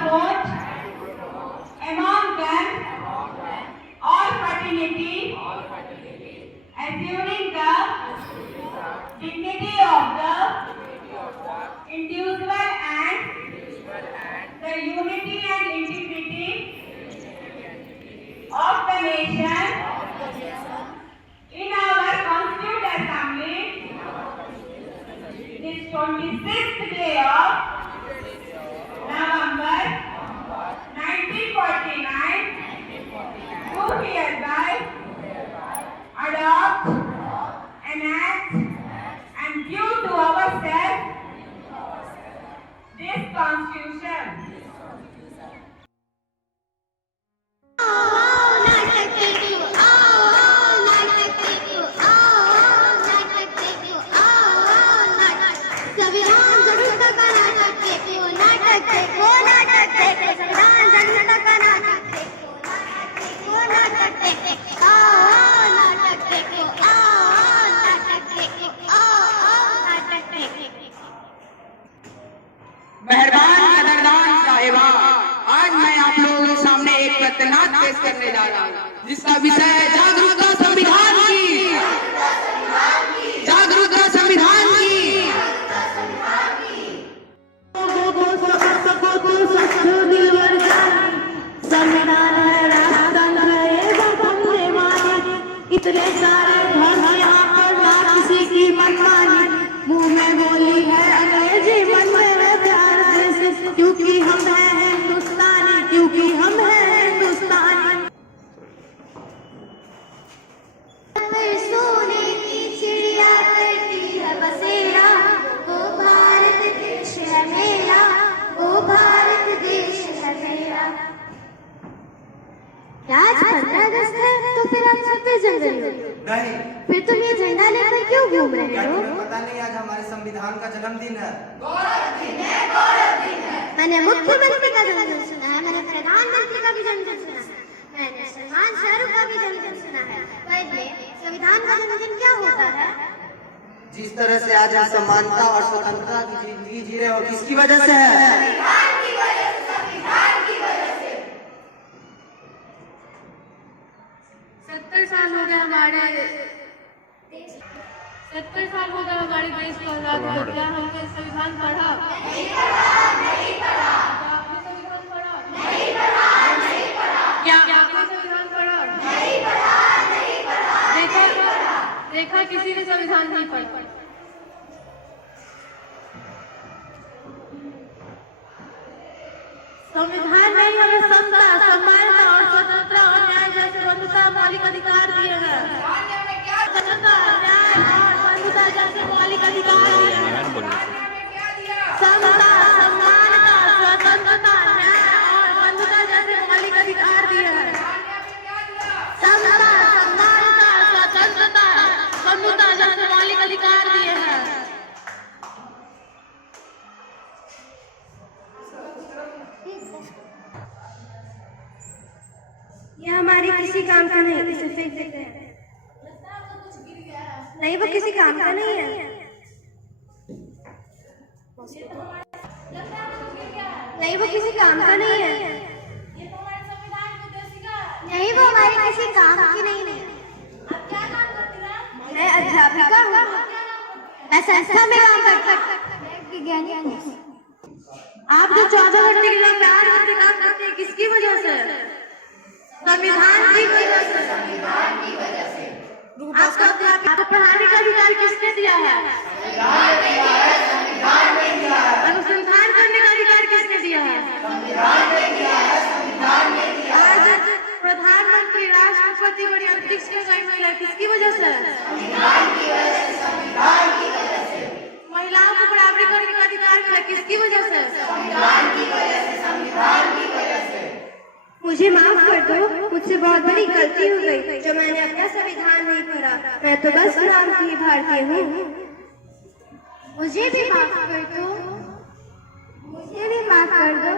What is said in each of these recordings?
promote among them all fraternity, assuring the dignity of the individual and the unity and integrity of the nation. In our Constituent Assembly, this 26th day of November 1949, do hereby adopt, enact, and give to ourselves this Constitution. मेहरबान कदरदान साहिबा, आज मैं आप लोगों के सामने एक प्रतिनाद पेश करने जा रहा हूँ जिसका विषय है जागरूकता संविधान की। जागरूकता संविधान की। संविधान है राष्ट्रतंत्र है हमने मानी, इतने सारे धर्म यहाँ पर ना किसी की मनमानी, मुंह में बोली है अंग्रेजी मन में है प्यार देश, क्योंकि हम हैं हिंदुस्तानी, क्योंकि हम हैं हिंदुस्तानी। सोने की चिड़िया करती है बसेरा, वो भारत देश है मेरा, वो भारत देश है मेरा। आज 15 अगस्त है तो फिर आप 26 जनवरी नहीं, फिर तुम ये झंडा लेकर क्यों घूम रहे क्या हो? तुम्हें पता नहीं आज हमारे संविधान का जन्मदिन है? मैंने मुख्यमंत्री का जन्मदिन सुना है, मैंने प्रधानमंत्री का भी जन्मदिन सुना है, मैंने सलमान शाहरुख का भी जन्मदिन सुना है। वैसे संविधान का जन्मदिन क्या होता है? जिस तरह से आज हम समानता और स्वतंत्रता की जिंदगी जी रहे हो, किसकी वजह से है? 70 साल हो गए हमारे 70 साल हो गए हमारे देश को आजाद हुए। क्या हमने संविधान पढ़ा? नहीं पढ़ा। आपने संविधान पढ़ा? नहीं पढ़ा। क्या आपने संविधान पढ़ा? नहीं पढ़ा। देखा किसी ने संविधान नहीं पढ़ा। संविधान में हमें समता, समानता और स्वतंत्रता और न्याय जैसे बंधुता मौलिक अधिकार दिए हैं। स्वतंत्रता, न्याय और बंधुता जैसे मौलिक अधिकार दिए हैं। समता, समानता, स्वतंत्रता, न्याय और बंधुता जैसे मौलिक अधिकार दिए हैं। समता, समानता, स्वतंत्रता, बंधुता जैसे मौलिक अधिकार दिए हैं। यह हमारे किसी काम का नहीं, इसे फेंक देते हैं। नहीं, वो किसी काम का नहीं है। नहीं, वो किसी काम का नहीं है। नहीं, वो हमारे किसी काम की नहीं है। मैं अध्यापिका हूँ, मैं संस्था में काम करती हूँ। आप जो 14 घंटे के लिए काम करते हैं, किसकी वजह से? संविधान की वजह से। आपको पढ़ाने का अधिकार किसने दिया है? अनुसंधान करने का अधिकार किसने दिया है? आज प्रधानमंत्री, राष्ट्रपति और अंतरिक्ष में गई महिला किसकी वजह से? महिलाओं को बराबरी करने का अधिकार मिला किसकी वजह से? मुझे माफ कर दो, मुझसे बहुत बड़ी गलती हो गई जो मैंने अपना संविधान नहीं पढ़ा। मैं तो बस नाम की भारतीय हूँ। मुझे भी माफ कर दो, मुझे भी माफ कर दो।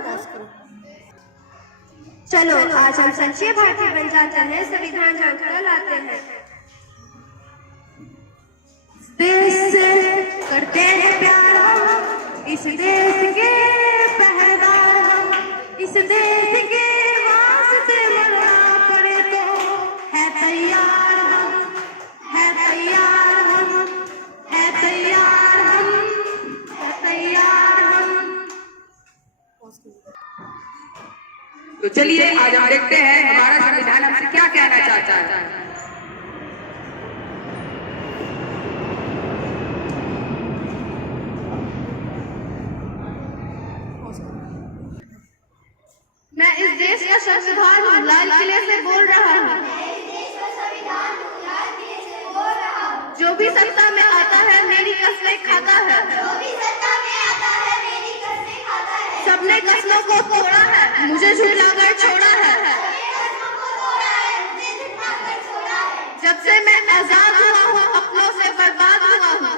चलो आज हम सच्चे भारतीय बन जाते हैं, संविधान जागरूकता लाते हैं। देश से करते हैं प्यार हम, इस देश के पहरेदार हम, तो चलिए आज हम देखते हैं हमारा संविधान हमसे क्या कहना चाहता है। मैं इस देश का संविधान हूँ, लाल किले से बोल रहा हूँ। जो भी सत्ता में आता है मेरी कसमें खाता है। सबने कसमों को तोड़ा है, मुझे झुठलाकर छोड़ा है। जब से मैं आजाद हुआ हूँ अपनों से बर्बाद हुआ हूँ।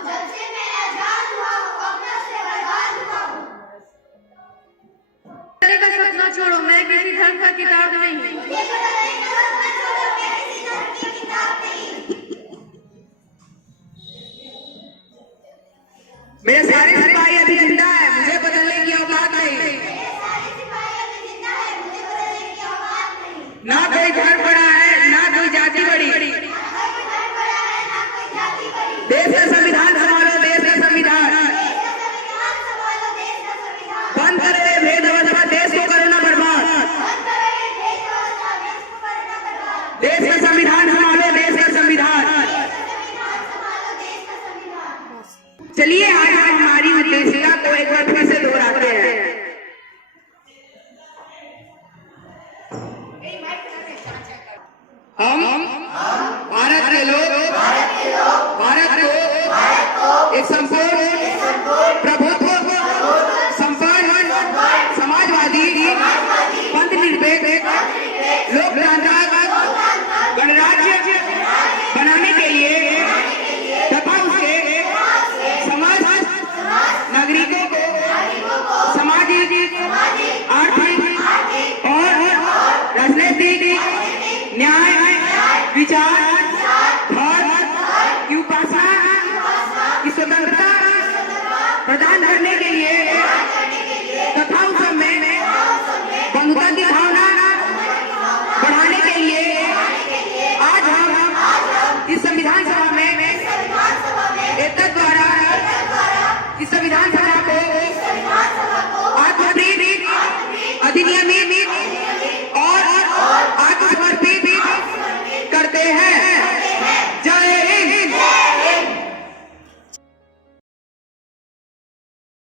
का सपना छोड़ो, मैं किसी धर्म का किताब नहीं। मेरे सारे सिपाही अभी जिंदा है, मुझे बदलने की औकात नहीं। ना कोई धर्म बड़ा है, ना कोई जाति बड़ी। देश का संविधान संभालो, देश का संविधान। बंद करे भेदभाव, देश को करना बर्बाद। देश का संविधान संभालो, देश का संविधान। चलिए आज हम हमारी उद्देशिका को एक बार फिर से दोहराते हैं। हम भारत के लोग भारत को एक संपूर्ण प्रभुत्व संपन्न समाजवादी पंथनिरपेक्ष लोकतांत्रिक गणराज्य बनाने के लिए तथा उसके समाज नागरिकों को सामाजिक आर्थिक और राजनीतिक न्याय विचार